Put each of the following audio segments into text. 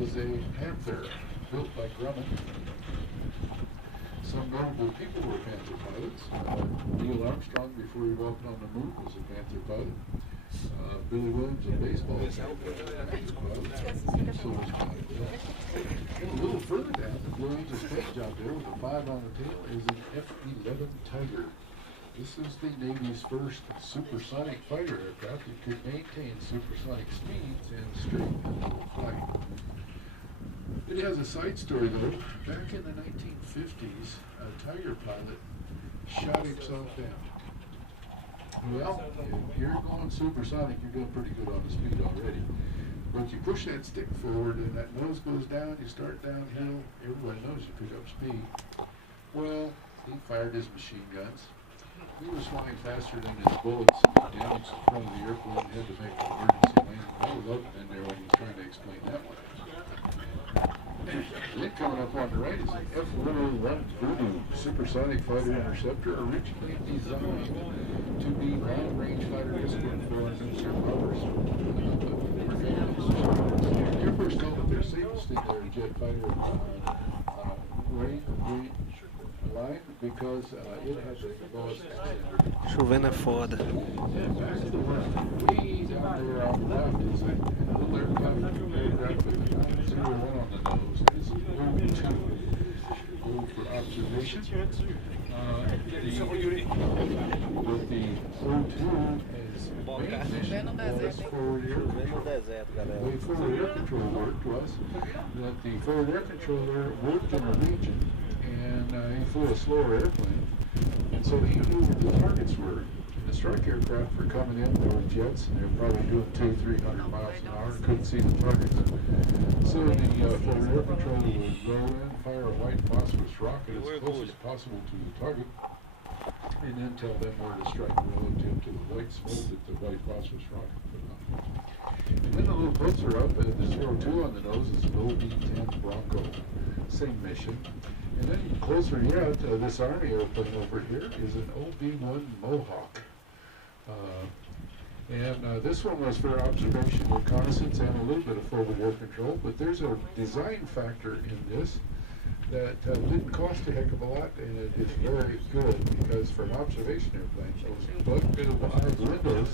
is a Panther built by Grumman. Some notable people were Panther pilots. Neil Armstrong, before he walked on the moon, was a Panther pilot. Billy Williams, a baseball pilot. So was and a little further down, the Williams' paint job there with a 5 on the tail is an F-11 Tiger. This is the Navy's first supersonic fighter aircraft that could maintain supersonic speeds in straight and level flight. It has a side story though. Back in the 1950s, a Tiger pilot shot himself down. Well, if you're going supersonic, you're doing pretty good on the speed already. But you push that stick forward and that nose goes down, you start downhill, everybody knows you pick up speed. Well, he fired his machine guns. He was flying faster than his bullets and he damaged the front of the airplane and had to make an emergency landing. I was up in there when he was trying to explain that one. Then coming up on the right is an F-101 Voodoo supersonic fighter interceptor, originally designed to be long-range fighter escort for nuclear powers. Air Force called it their safest in their jet fighter range line because it has the lowest extender. Chovendo é foda. And back to the left, way down there on the left is a little aircraft with a 01 on the nose. It is O2, O for observation. With the O2 as main mission was forward air control. The way forward air control worked was that the forward air controller worked in a region and he flew a slower airplane, and so he knew where the targets were. The strike aircraft were coming in, there were jets, and they were probably doing 200-300 miles an hour, couldn't see the targets. So the forward air controller would go in, fire a white phosphorus rocket as close as possible to the target, and then tell them where to strike relative to the white smoke that the white phosphorus rocket put out. And then a little closer up, the 02 on the nose is an OB-10 Bronco, same mission. And then closer yet, this Army airplane over here is an OB-1 Mohawk. This one was for observation, reconnaissance, and a little bit of forward air control, but there's a design factor in this that didn't cost a heck of a lot, and it is very good because for an observation airplane, those bug-high windows,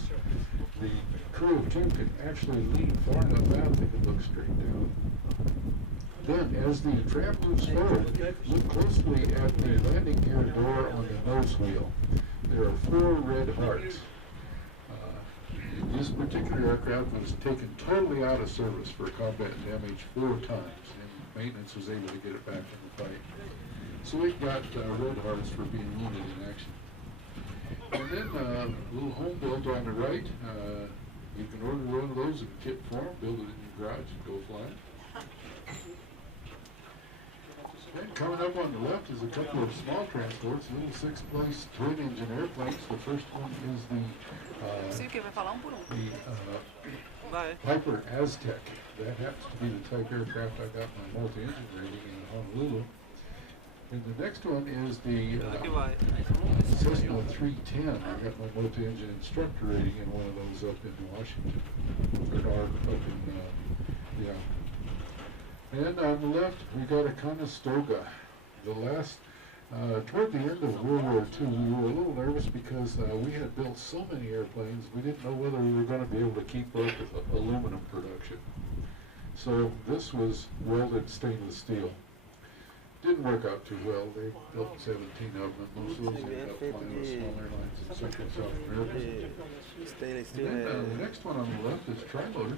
the crew of two can actually lean far enough out they can look straight down. Then, as the tram moves forward, look closely at the landing gear door on the nose wheel. There are 4 red hearts. This particular aircraft was taken totally out of service for combat damage 4 times, and maintenance was able to get it back in the fight. So it got red hearts for being wounded in action. And then a little home built on the right. You can order one of those in kit form, build it in your garage, and go fly it. And coming up on the left is a couple of small transports, little 6-place twin-engine airplanes. The first one is the Piper Aztec. That happens to be the type aircraft I got my multi-engine rating in Honolulu. And the next one is the Cessna 310. I got my multi-engine instructor rating in one of those up in Washington, or up in, yeah. And on the left, we got a Conestoga. Toward the end of World War II, we were a little nervous because we had built so many airplanes, we didn't know whether we were going to be able to keep up with aluminum production. So this was welded stainless steel. Didn't work out too well. They built 17 of them, and most of those ended up flying with small airlines in Central and South America. And then the next one on the left is Trimotor.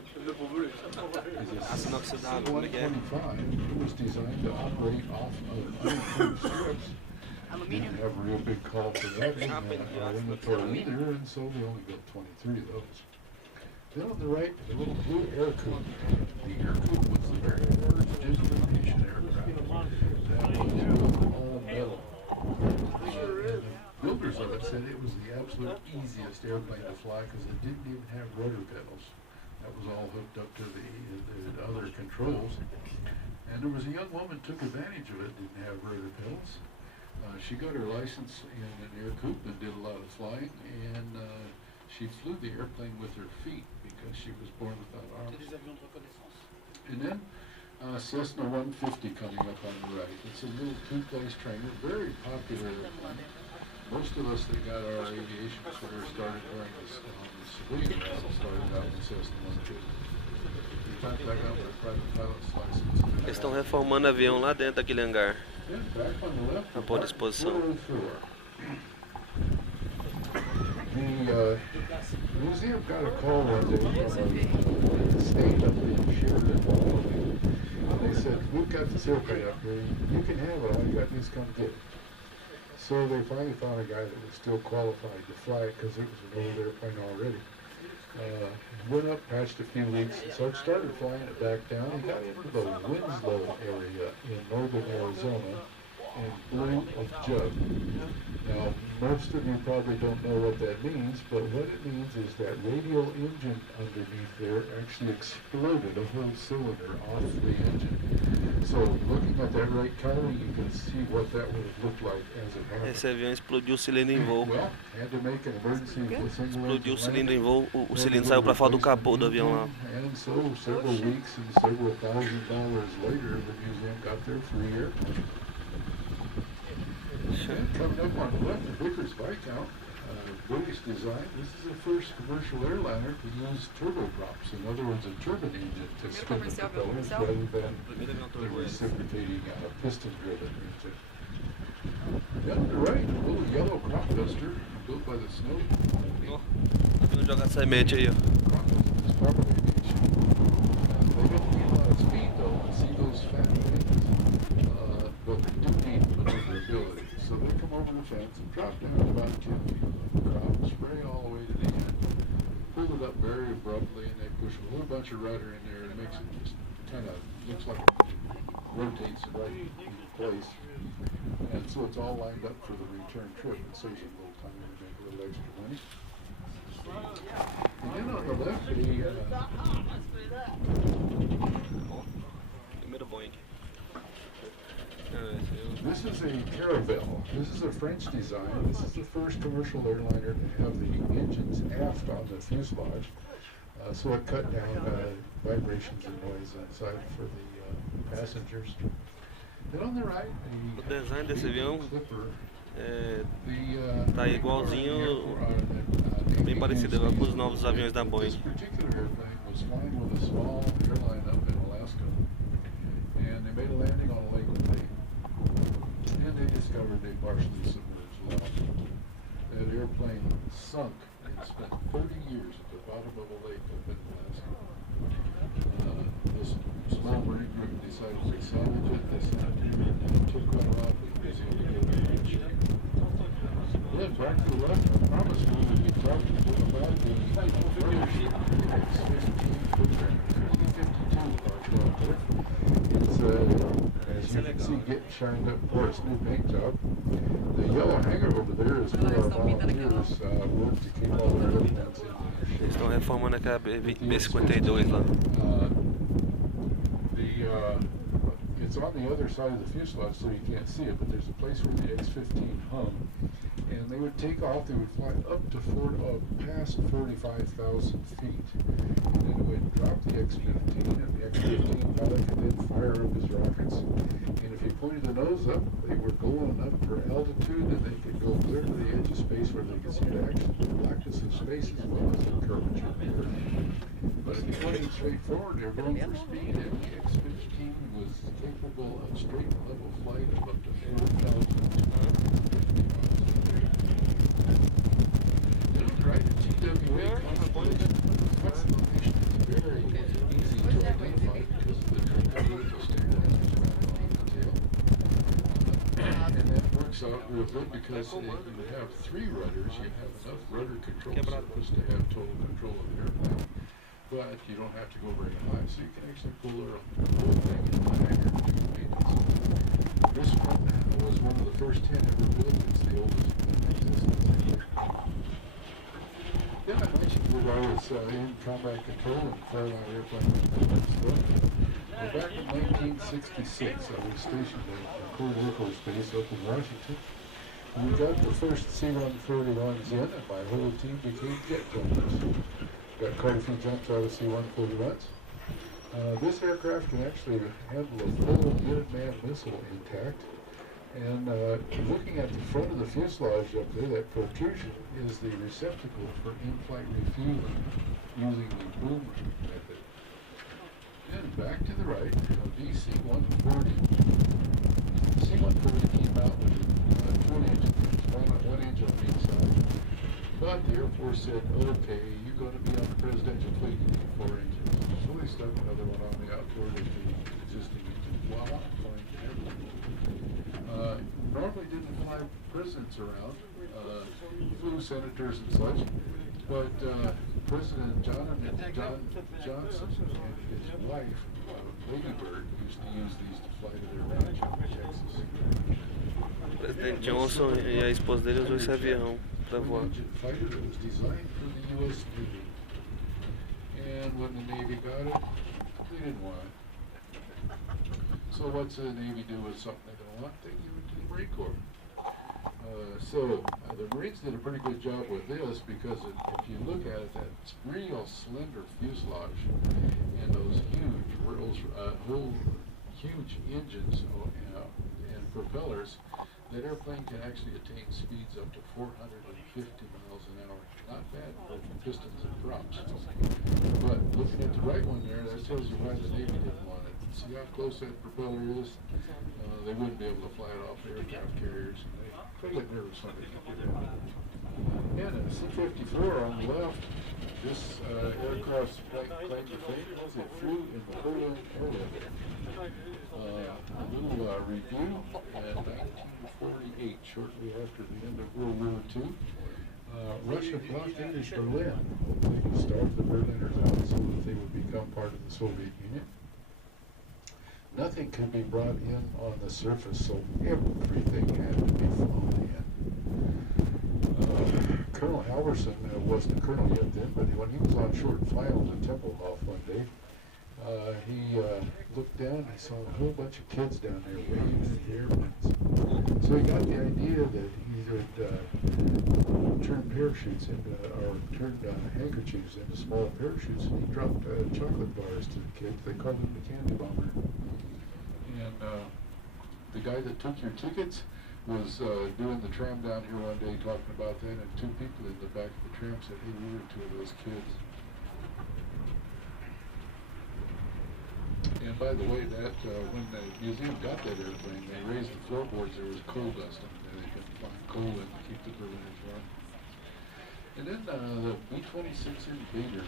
It's a C-125. It was designed to operate off of unimproved strips. Didn't have a real big call for that in our inventory either, and so we only built 23 of those. Then on the right, the little blue Air Coupe. The Air Coupe was the very first distribution aircraft. That was all metal. The builders of it said it was the absolute easiest airplane to fly because it didn't even have rudder pedals. That was all hooked up to the other controls. And there was a young woman who took advantage of it, didn't have rudder pedals. She got her license in an Air Coupe and did a lot of flying, and she flew the airplane with her feet because she was born without arms. And then Cessna 150 coming up on the right. It's a little two-place trainer, very popular. Most of us that got our aviation career started during the civilian level started out in Cessna 150. We got back out with a private pilot's license. Eles estão reformando avião lá dentro daquele hangar. Yeah, back on the left, Para pôr à disposição. The museum got a call one day from a stand-up in Sheridan. They said, we've got this airplane up here, you can have it, all you got to do is come get it. So they finally found a guy that was still qualified to fly it because it was an old airplane already. Went up, patched a few leaks, so I started flying it back down. He got into the Winslow area in northern Arizona and blew a jug. Now, most of you probably don't know what that means, but what it means is that radial engine underneath there actually exploded a whole cylinder off the engine. So, looking at that right color, you can see what that would have looked like as it happened. Esse avião explodiu o cilindro em voo. Well, had to make an emergency Explodiu o cilindro em voo, o cilindro saiu para fora do capô do avião lá. And so, several weeks and several $1,000s later, the museum got their free airplane. And coming up on the left, the Vickers Viscount, British design. This is the first commercial airliner to use turboprops. In other words, a turbine engine to spin the propellers rather than the reciprocating piston-driven engine. Down to the right, a little yellow crop duster built by the snow. Vamos jogar semente aí, ó. Crop dusters is part of aviation. They don't need a lot of speed though. See those fat wings? But they do need maneuverability. So they come over the fence and drop down about 10 feet on the crop, spray all the way to the end, pull it up very abruptly, and they push a whole bunch of rudder in there, and it makes it just kind of, looks like it rotates right in place. And so it's all lined up for the return trip. It saves you a little time and make a little extra money. And then on the left, this is a Caravelle. This is a French design. This is the first commercial airliner to have the engines aft on the fuselage. So it cut down vibrations and noise inside for the passengers. And on the right, O design desse avião Clipper. Tá igualzinho, bem parecido com os novos aviões da Boeing. This particular airplane was flying with a small airline up in Alaska, and they made a landing on a lake of Lake, and they discovered they partially submerged lost. That airplane sunk and spent 30 years at the bottom of a lake up in Alaska. This small marine group decided to salvage it. They sent it here and took quite a lot of the museum to get it in. Then back to the left, I promised you that we talked about the X-15 program. It's 52 out there. It's, as you can see, getting shined up for its new paint job. The yellow hangar over there is where our volunteers work to keep all the little ones in there. Eles estão reformando aquela B-52 lá. It's on the other side of the fuselage, so you can't see it, but there's a place where the X-15 hung. And they would take off, they would fly up to past 45,000 feet. And then it would drop the X-15, and the X-15 pilot could then fire up his rockets. And if he pointed the nose up, they were going up for altitude, and they could go clear to the edge of space where they could see the actual blackness of space as well as the curvature of the Earth. But if you pointed straight forward, they were going for speed, and the X-15 was capable of straight and level flight of up to 4,000 right, the TWA constellation is very easy to identify because of the triangular stabilizers on the tail. And that works out real good because if you have 3 rudders, you have enough rudder control surface to have total control of the airplane. But you don't have to go very high, so you can actually pull the whole thing in the hangar and do maintenance. This one was one of the first 10 ever built. It's the oldest in existence. Yeah, I mentioned that I was in combat control and fire-line airplane. Well, back in 1966, I was stationed at Curtiu Air Force Base up in Washington. We got the first C-141s in, and my whole team became jet jumpers. Got quite a few jumps out of C-141s. This aircraft can actually handle a full Minuteman missile intact. And looking at the front of the fuselage up there, that protrusion is the receptacle for in-flight refueling using the boom method. And back to the right, DC-140. C-140 came out with twin engines, one engine on each side. But the Air Force said, okay, you're going to be on the presidential fleet, you need 4 engines. So they stuck another one on the outboard of the existing engine while flying the airplane. Normally didn't fly presidents around, flew senators and such, but President Johnson and his wife, Lady Bird, used to use these to fly to their ranch in Texas. Presidente Johnson e a esposa dele usou esse avião para voar. Fighter that was designed for the U.S. Navy. And when the Navy got it, they didn't want it. So what's the Navy do with something they don't want? They give it to the Marine Corps. The Marines did a pretty good job with this because if you look at it, that real slender fuselage and those huge engines and propellers, that airplane can actually attain speeds up to 450 miles an hour. Not bad for pistons and props. But looking at the right one there, that tells you why the Navy didn't want it. See how close that propeller is? They wouldn't be able to fly it off aircraft carriers. They get nervous when they can do that. And a C-54 on the left, this aircraft's claim to fame was it flew in the Berlin airlift. A little review in 1948, shortly after the end of World War II. Russia blockaded Berlin, hoping to starve the Berliners out so that they would become part of the Soviet Union. Nothing could be brought in on the surface, so everything had to be flown in. Colonel Halverson wasn't a colonel yet then, but when he was on short flights in Tempelhof one day, he looked down and he saw a whole bunch of kids down there waving at the airplanes. So he got the idea that he would turn parachutes into, or turn handkerchiefs into small parachutes, and he dropped chocolate bars to the kids. They called him the candy bomber. And the guy that took your tickets was doing the tram down here one day talking about that, and 2 people in the back of the tram said, hey, we were 2 of those kids. And by the way, that when the museum got that airplane, they raised the floorboards, there was coal dust in there. They could find coal in to keep the Berliners warm. And then the B-26 Invader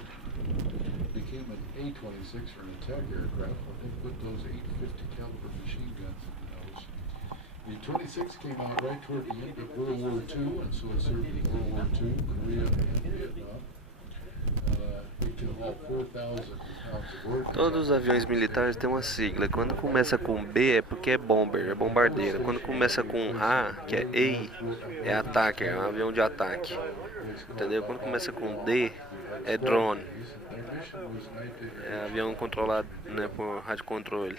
became an A-26 for an attack aircraft when they put those 850 caliber machine guns in those. The 26 came out right toward the end of World War II, and so it served in World War II, Korea, and Vietnam. It can haul 4,000 pounds of ordnance. Todos os aviões militares têm uma sigla. Quando começa com B é porque é bomber, é bombardeira. Quando começa com A, que é A, é attacker, é um avião de ataque. Entendeu? Quando começa com D, é drone. É avião controlado, né, por rádio controle.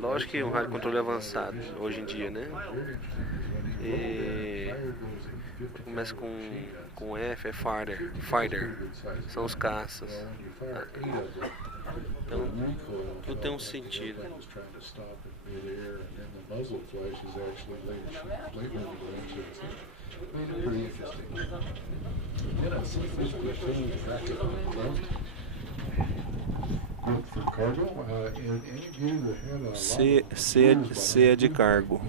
Lógico que o rádio controle é avançado hoje em dia, né? E começa com F, é fighter, são os caças. Então, tudo tem um sentido. Pretty interesting. Then I see fish bracket on the left. Good for cargo. And any of you that had a lot of C é de cargo.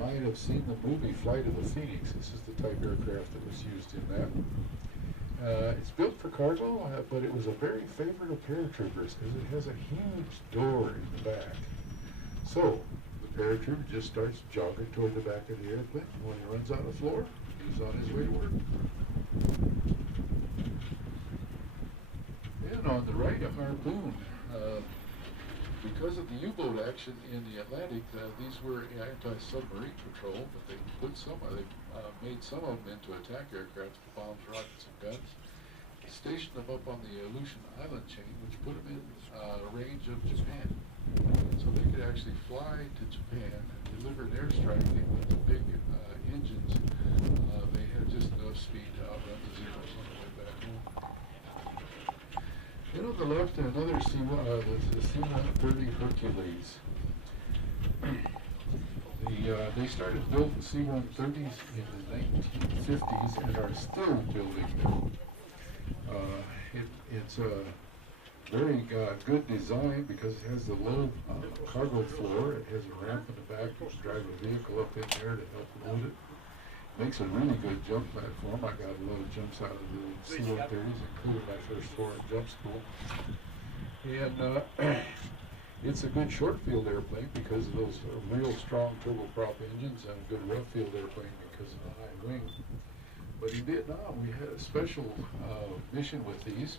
might have seen the movie Flight of the Phoenix. This is the type aircraft that was used in that. It's built for cargo, but it was a very favorite of paratroopers because it has a huge door in the back. So the paratrooper just starts jogging toward the back of the airplane. When he runs on the floor, he's on his way to work. And on the right, a harpoon. Because of the U-boat action in the Atlantic, these were anti-submarine patrol, but they made some of them into attack aircraft for bombs, rockets, and guns. Stationed them up on the Aleutian Island chain, which put them in range of Japan. So they could actually fly to Japan and deliver an airstrike, and with the big engines, they had just enough speed to outrun the Zeros on the way back home. Then on the left, another the C-130 Hercules. They started building C-130s in the 1950s and are still building them. It's a very good design because it has the low cargo floor. It has a ramp in the back. You can drive a vehicle up in there to help load it. Makes a really good jump platform. I got a lot of jumps out of the C-130s, including my first foreign jump school. And it's a good short field airplane because of those real strong turboprop engines, and a good rough field airplane because of the high wing. But in Vietnam, we had a special mission with these.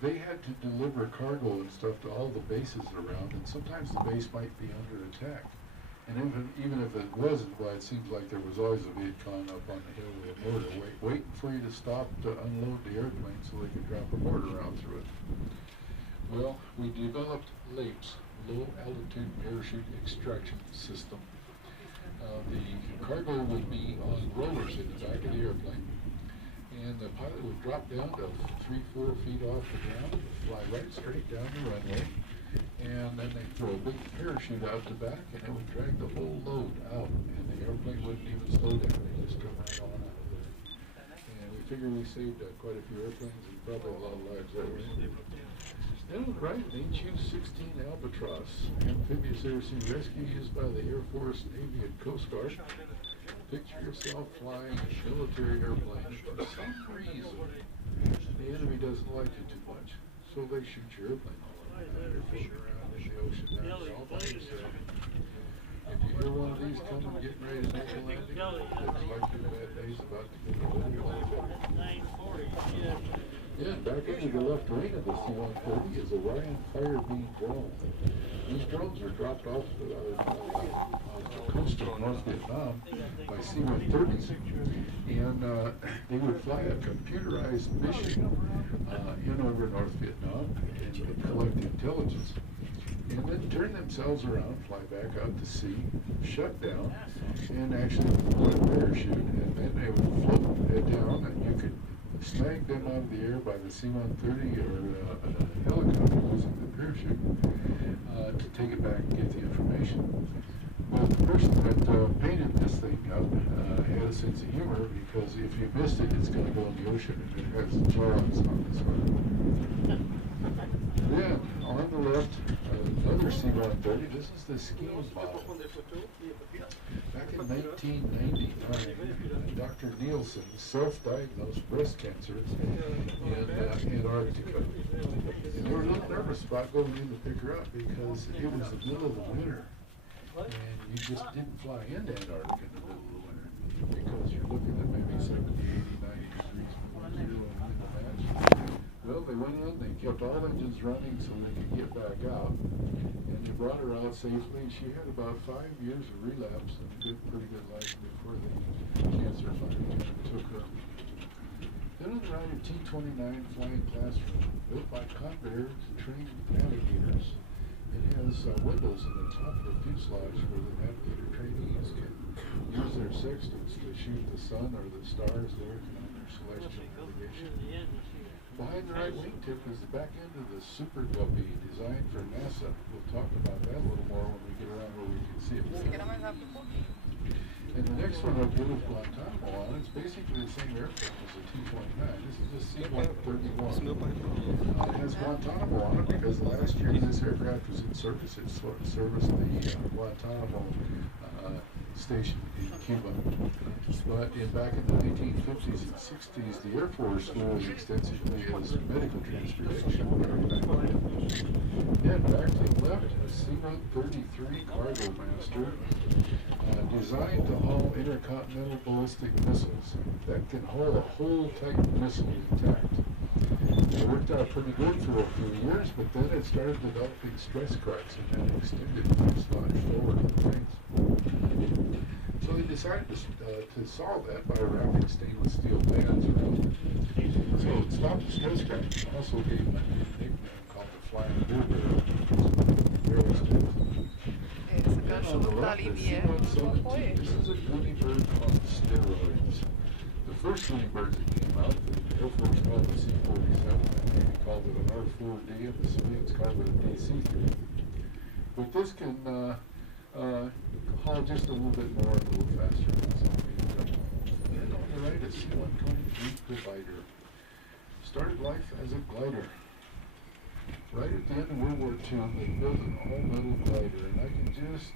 They had to deliver cargo and stuff to all the bases around, and sometimes the base might be under attack. And even if it wasn't, well, it seems like there was always a Viet Cong up on the hill with a mortar waiting for you to stop to unload the airplane so they could drop a mortar out through it. Well, we developed LAPES, Low Altitude Parachute Extraction System. The cargo would be on rollers in the back of the airplane, and the pilot would drop down to 3-4 feet off the ground, fly right straight down the runway, and then they'd throw a big parachute out the back, and it would drag the whole load out, and the airplane wouldn't even slow down, it just come right on out of there. And we figure we saved quite a few airplanes and probably a lot of lives that way. Then on the right, an HU-16 Albatross, amphibious air sea rescue used by the Air Force, Navy, and Coast Guard. Picture yourself flying a military airplane. For some reason, the enemy doesn't like you too much, so they shoot your airplane all around. You're floating around in the ocean down there all by yourself. If you hear one of these coming, getting ready to make a landing, looks like your bad day's about to get a little longer. Yeah, back into the left wing of the C-130 is a Orion Firebeam drone. These drones were dropped off on the coast of North Vietnam by C-130s, and they would fly a computerized mission in over North Vietnam and collect intelligence, and then turn themselves around, fly back out to sea, shut down, and actually deploy a parachute, and then they would float down, and you could snag them out of the air by the C-130 or a helicopter using the parachute to take it back and get the information. Well, the person that painted this thing up had a sense of humor because if you missed it, it's going to go in the ocean, and it has jaws on this one. Then, on the left, another C-130. This is the scheme model. Back in 1999, Dr. Nielsen self-diagnosed breast cancer in Antarctica. And they were a little nervous about going in to pick her up because it was the middle of the winter. And you just didn't fly into Antarctica in the middle of the winter because you're looking at maybe 70, 80, 90 degrees below zero in the match. Well, they went in, they kept all engines running so they could get back out, and they brought her out safely. She had about 5 years of relapse and a pretty good life before the cancer finally took her. Then on the right, a T-29 flying classroom built by Convair to train navigators. It has windows in the top of the fuselage where the navigator trainees can use their sextants to shoot the sun or the stars there on their celestial navigation. Behind the right wingtip is the back end of the Super Guppy designed for NASA. We'll talk about that a little more when we get around where we can see it. And the next one I'll give is Guantanamo on. It's basically the same airplane as the T-29. This is a C-131. It has Guantanamo on it because last year this aircraft was in service. It serviced the Guantanamo station in Cuba. But back in the 1950s and 60s, the Air Force flew extensively as medical transportation. Then back to the left, a C-133 Cargo Master, designed to haul intercontinental ballistic missiles that can haul a whole type missile intact. It worked out pretty good for a few years, but then it started developing stress cracks and then extended the fuselage forward in the wings. So they decided to solve that by wrapping stainless steel bands around it. So it stopped the stress cracks and also gave them a nickname called the Flying Bear Barrel. This is a goody bird on steroids. The first Twin birds that came out, the Air Force called the C-47, the Navy called it an R-4D, and the civilians called it an AC-3. But this can haul just a little bit more, a little faster than something. Then on the right, a C-123 Provider. Started life as a glider. Right at the end of World War II, they built an all-metal glider, and I can just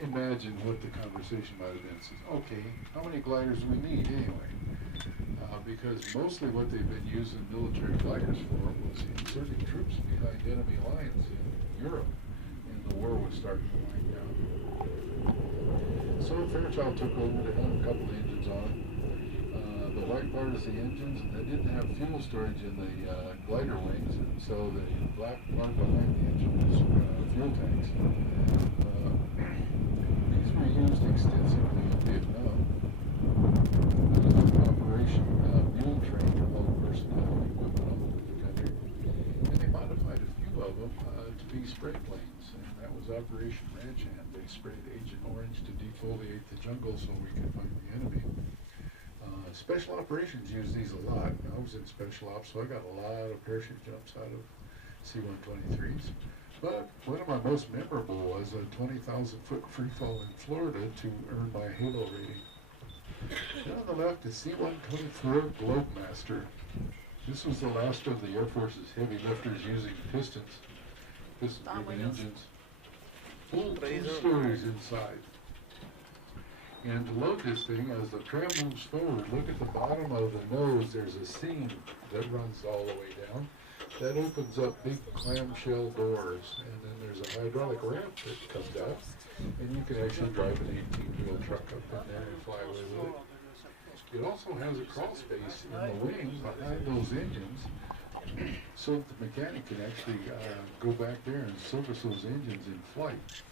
imagine what the conversation might have been. Says, okay, how many gliders do we need anyway? Because mostly what they've been using military gliders for was inserting troops behind enemy lines in Europe, and the war was starting to wind down. So Fairchild took over. They had a couple of engines on it. The white part is the engines, and they didn't have fuel storage in the glider wings, and so the black part behind the engine was fuel tanks. These were used extensively in Vietnam. Operation Mule Train to haul personnel and equipment all over the country. And they modified a few of them to be spray planes, and that was Operation Ranch Hand. They sprayed Agent Orange to defoliate the jungle so we could find the enemy. Special operations use these a lot. I was in special ops, so I got a lot of parachute jumps out of C-123s. But one of my most memorable was a 20,000-foot free fall in Florida to earn my Halo rating. Then on the left is C-124 Globemaster. This was the last of the Air Force's heavy lifters using piston-driven engines. Full 2 stories inside. And to load this thing, as the tram moves forward, look at the bottom of the nose. There's a seam that runs all the way down. That opens up big clamshell doors, and then there's a hydraulic ramp that comes out, and you can actually drive an 18-wheel truck up in there and fly away with it. It also has a crawl space in the wing behind those engines, so that the mechanic can actually go back there and service those engines in flight.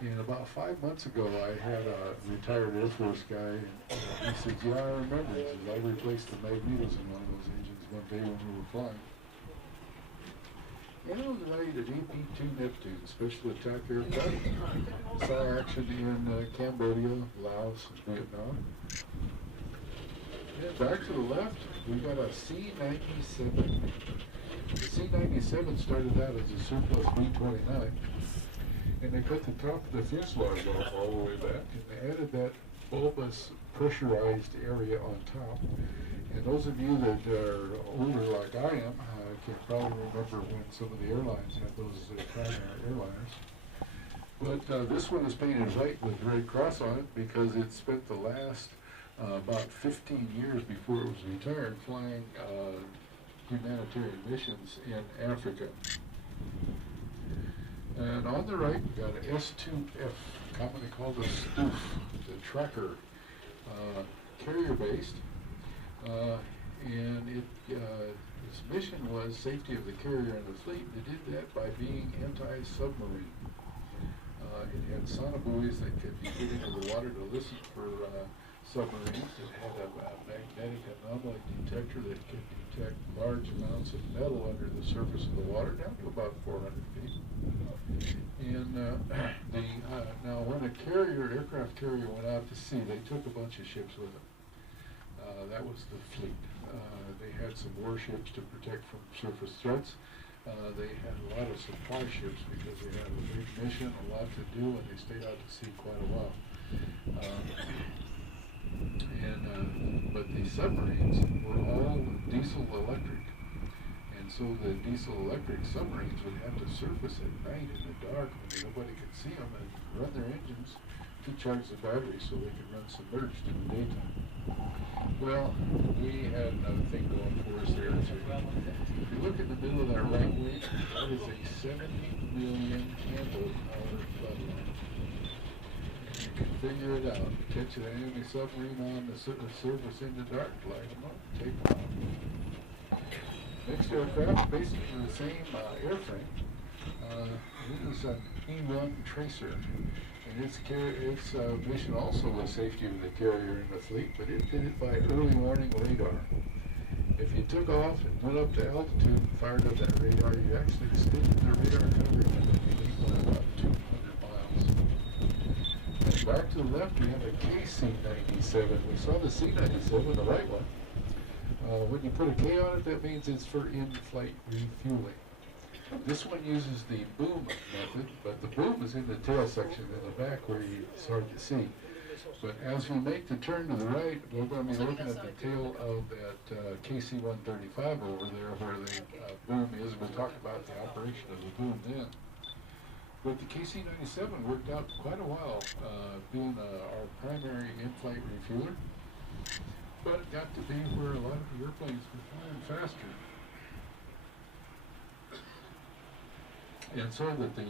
And about 5 months ago, I had a retired Air Force guy, and he said, yeah, I remember. He said, I replaced the magnetos in one of those engines one day when we were flying. And on the right, an AP-2 Neptune, special attack aircraft. Saw action in Cambodia, Laos, and Vietnam. And back to the left, we got a C-97. The C-97 started out as a surplus B-29. And they cut the top of the fuselage off all the way back, and they added that bulbous pressurized area on top. And those of you that are older like I am can probably remember when some of the airlines had those primary airliners. But this one is painted white with a red cross on it because it spent the last about 15 years before it was retired flying humanitarian missions in Africa. And on the right, we got an S-2F, commonly called a Stoof, the tracker, carrier-based, and its mission was safety of the carrier and the fleet. They did that by being anti-submarine. It had sonobuoys that could be put into the water to listen for submarines. It had a magnetic anomaly detector that could detect large amounts of metal under the surface of the water, down to about 400 feet. And now when a aircraft carrier went out to sea, they took a bunch of ships with them. That was the fleet. They had some warships to protect from surface threats. They had a lot of supply ships because they had a big mission, a lot to do, and they stayed out to sea quite a while. But the submarines were all diesel electric. And so the diesel electric submarines would have to surface at night in the dark when nobody could see them and run their engines to charge the batteries so they could run submerged in the daytime. Well, we had another thing going for us there too. If you look at the middle of that right wing, that is a 70 million candle-power floodlight. You can figure it out. Catch an enemy submarine on the surface in the dark, light them up, take them out. Next aircraft, basically the same airframe. This is an E-1 Tracer. And its mission also was safety of the carrier and the fleet, but it did it by early warning radar. If you took off and went up to altitude and fired up that radar, you actually extended the radar coverage by about 200 miles. And back to the left, we have a KC-97. We saw the C-97, the right one. When you put a K on it, that means it's for in-flight refueling. This one uses the boom method, but the boom is in the tail section in the back where it's hard to see. But as we make the turn to the right, we're going to be looking at the tail of that KC-135 over there where the boom is. We'll talk about the operation of the boom then. But the KC-97 worked out quite a while, being our primary in-flight refueler. But it got to be where a lot of the airplanes were flying faster. And so that the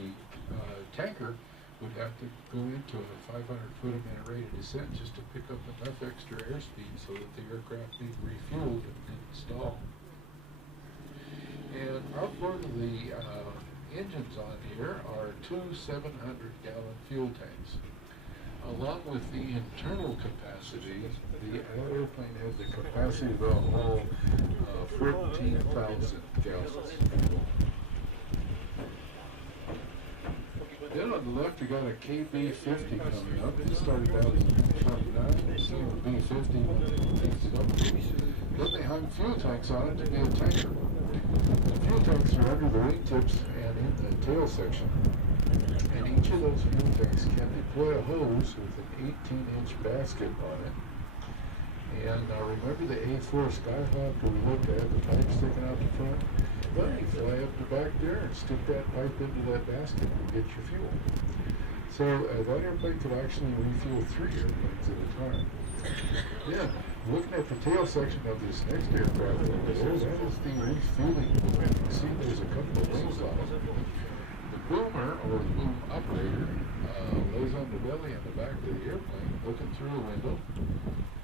tanker would have to go into a 500-foot-a-minute rate of descent just to pick up enough extra airspeed so that the aircraft being refueled and didn't stall. And outboard of the engines on here are two 700-gallon fuel tanks. Along with the internal capacity, the airplane had the capacity to hold 14,000 gallons of fuel. Then on the left, we got a KB-50 coming up. It started out as B-29, so the B-50 when they beefed it up. Then they hung fuel tanks on it to be a tanker. The fuel tanks are under the wingtips and in the tail section. And each of those fuel tanks can deploy a hose with an 18-inch basket on it. And remember the A4 Skyhawk where we looked at the pipe sticking out the front? Well, you fly up the back there and stick that pipe into that basket and get your fuel. So that airplane could actually refuel 3 airplanes at a time. Then, looking at the tail section of this next aircraft over there, that is the refueling boom. You see there's a couple of wings on it. The boomer, or the boom operator, lays on the belly in the back of the airplane, looking through a window.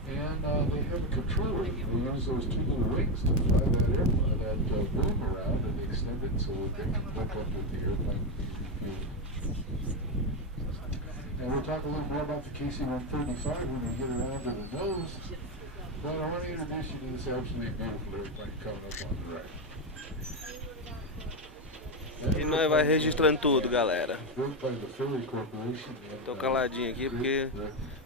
And they have a controller. They use those two little wings to fly that airplane, that boom around, and extend it so that they can hook up with the airplane. And we'll talk a little more about the KC-135 when we get around to the nose. But I want to introduce you to this absolutely beautiful airplane coming up on the right. E nós vai registrando tudo, galera. Tô caladinho aqui porque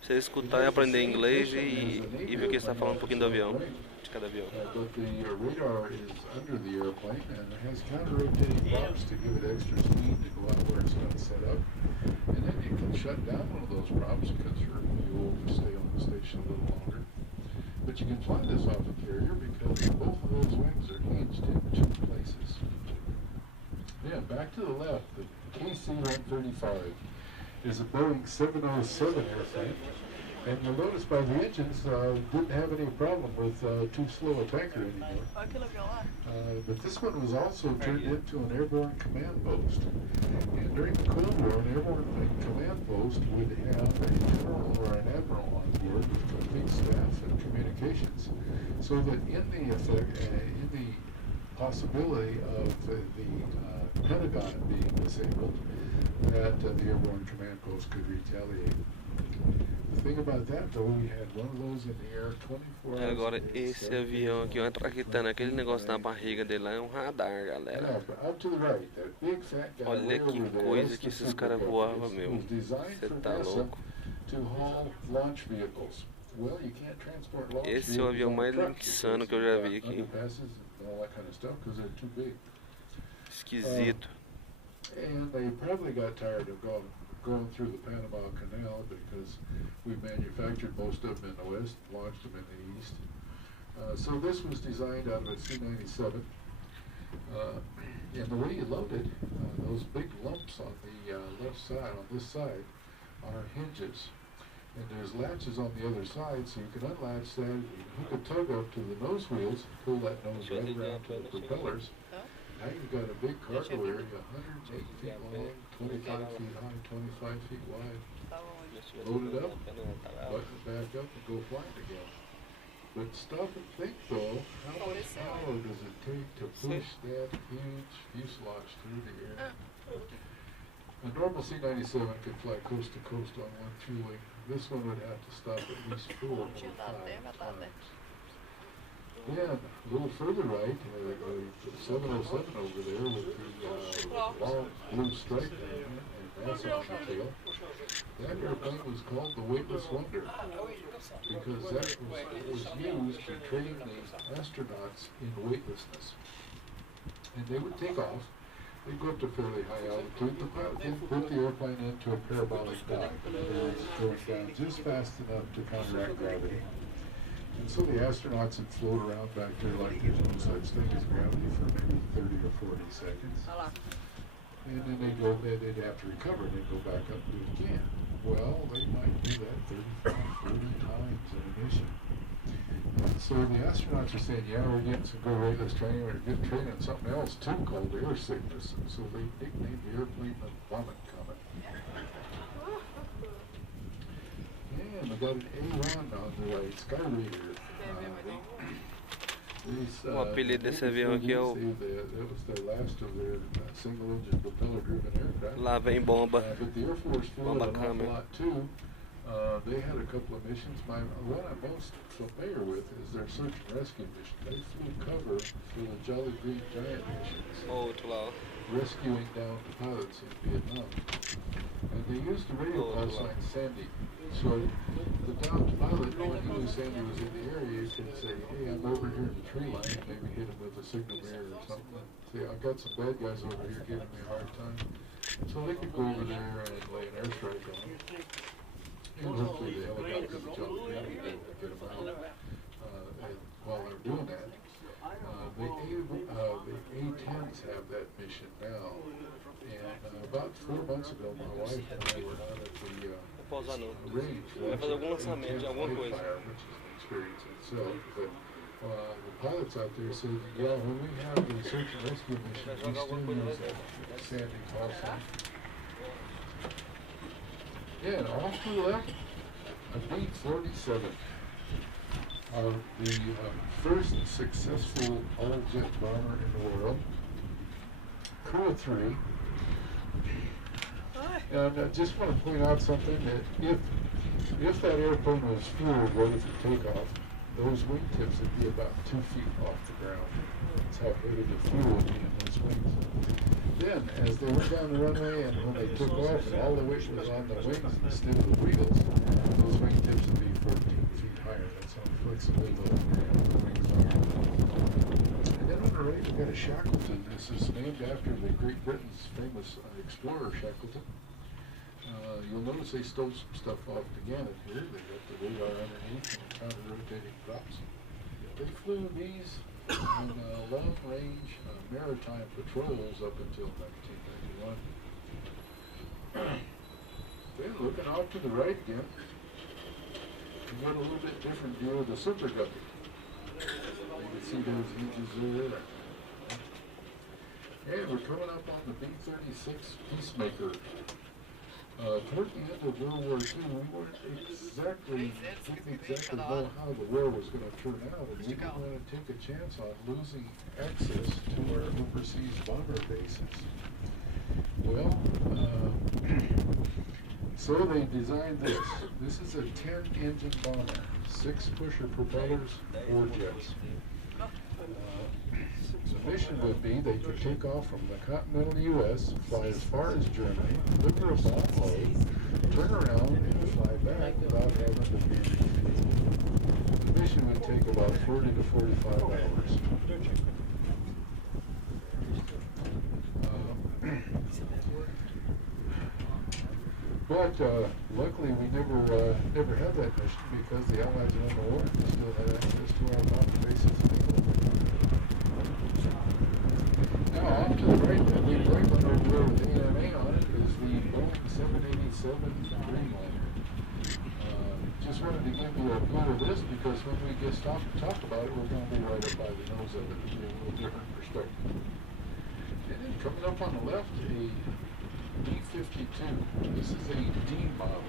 vocês escutarem, aprender inglês e ver o que está falando um pouquinho do avião, de cada avião. But the radar is under the airplane and it has counter-rotating props to give it extra speed to go out where it's not set up. And then you can shut down one of those props because your fuel will stay on the station a little longer. But you can fly this off a carrier because both of those wings are hinged in 2 places. Yeah, back to the left, the KC-135 is a Boeing 707 airplane, and you'll notice by the engines didn't have any problem with too slow a tanker anymore. But this one was also turned into an airborne command post. And during the Cold War, an airborne command post would have a general or an admiral on board with complete staff and communications, so that in the possibility of the Pentagon being disabled, that the airborne command post could retaliate. The thing about that, though, we had one of those in the air 24 hours. Agora esse avião aqui, ó, traquitando, aquele negócio na barriga dele lá é um radar, galera. Olha que coisa que esses caras voavam, meu. Você tá louco. Esse é o avião mais insano que eu já vi aqui. Esquisito. And they probably got tired of going through the Panama Canal because we manufactured most of them in the west, launched them in the east. So this was designed out of a C-97. And the way you load it, those big lumps on the left side, on this side, are hinges. And there's latches on the other side, so you can unlatch that, you hook a tug up to the nose wheels, pull that nose right around to the propellers. Now you've got a big cargo area, 108 feet long, 25 feet high, 25 feet wide. Load it up, button it back up, and go flying again. But stop and think, though, how much power does it take to push that huge fuselage through the air? A normal C-97 could fly coast to coast on one fueling. This one would have to stop at least 4 or 5 times. Then, a little further right, the 707 over there with the long blue stripe there and that's on the tail. That airplane was called the Weightless Wonder because that was used to train the astronauts in weightlessness. And they would take off. They'd go up to fairly high altitude. The pilot then put the airplane into a parabolic dive. In other words, going down just fast enough to counteract gravity. And so the astronauts would float around back there like there's no such thing as gravity for maybe 30 or 40 seconds. And then they'd have to recover and they'd go back up and do it again. Well, they might do that 35, 40 times in a mission. So the astronauts are saying, yeah, we're getting some good weightless training, we're getting training on something else too called air sickness. And so they nicknamed the airplane the Vomit Comet. And we got an A1 on the right, Sky Raider. O apelido desse avião aqui é o... Lá vem bomba. Bomba câmera. They had a couple of missions. One I'm most familiar with is their search and rescue mission. They flew cover for the Jolly Green Giant missions, Outro lá, ó. rescuing down pilots in Vietnam. And they used the radio call sign Sandy. So the downed pilot, when he knew Sandy was in the area, he could say, hey, I'm over here in the tree, and maybe hit him with a signal mirror or something. Say, I've got some bad guys over here giving me a hard time. So they could go over there and lay an airstrike on them. And hopefully the helicopter would jump in and be able to get them out. And while they're doing that, the A-10s have that mission now. And about 4 months ago, my wife and I were out at the range watching A-10 fire, which is an experience in itself. But the pilots out there said, yeah, when we have the search and rescue mission, we still use that Sandy call sign. Yeah, and off to the left, a B-47, the first successful all-jet bomber in the world, Curtiu. And I just want to point out something that if that airplane was fueled ready for takeoff, those wingtips would be about 2 feet off the ground. That's how heavy the fuel would be in those wings. Then, as they went down the runway and when they took off and all the weight was on the wings instead of the wheels, those wingtips would be 14 feet higher. That's how flexible the wings are. And then on the right, we've got a Shackleton. This is named after the Great Britain's famous explorer Shackleton. You'll notice they stole some stuff off the Gannon here. They got the radar underneath and counter-rotating props. They flew these in long-range maritime patrols up until 1991. Then looking off to the right again, we got a little bit different view of the Super Guppy. You can see those hinges there. And we're coming up on the B-36 Peacemaker. Toward the end of World War II, we didn't exactly know how the war was going to turn out, and we didn't want to take a chance on losing access to our overseas bomber bases. Well, so they designed this. This is a 10-engine bomber, 6 pusher propellers, 4 jets. The mission would be they could take off from the continental U.S., fly as far as Germany, deliver a bomb load, turn around and fly back without having to be refueled. The mission would take about 40 to 45 hours. But luckily we never had that mission because the Allies won the war and we still had access to our bomber bases. Now, off to the right, that big white one over there with AMA on it is the Boeing 787 Dreamliner. Just wanted to give you a view of this because when we get stopped and talk about it, we're going to be right up by the nose of it. It'll be a little different perspective. And then coming up on the left, a B-52. This is a D model,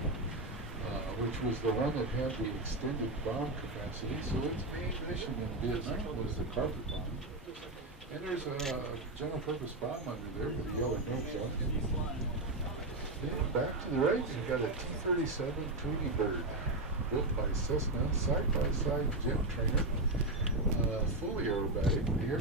which was the one that had the extended bomb capacity. So its main mission in Vietnam was the carpet bomb. And there's a general purpose bomb under there with a yellow nose on it. Then back to the right, you've got a T-37 Tweety Bird, built by Cessna, side-by-side jet trainer, fully aerobatic. The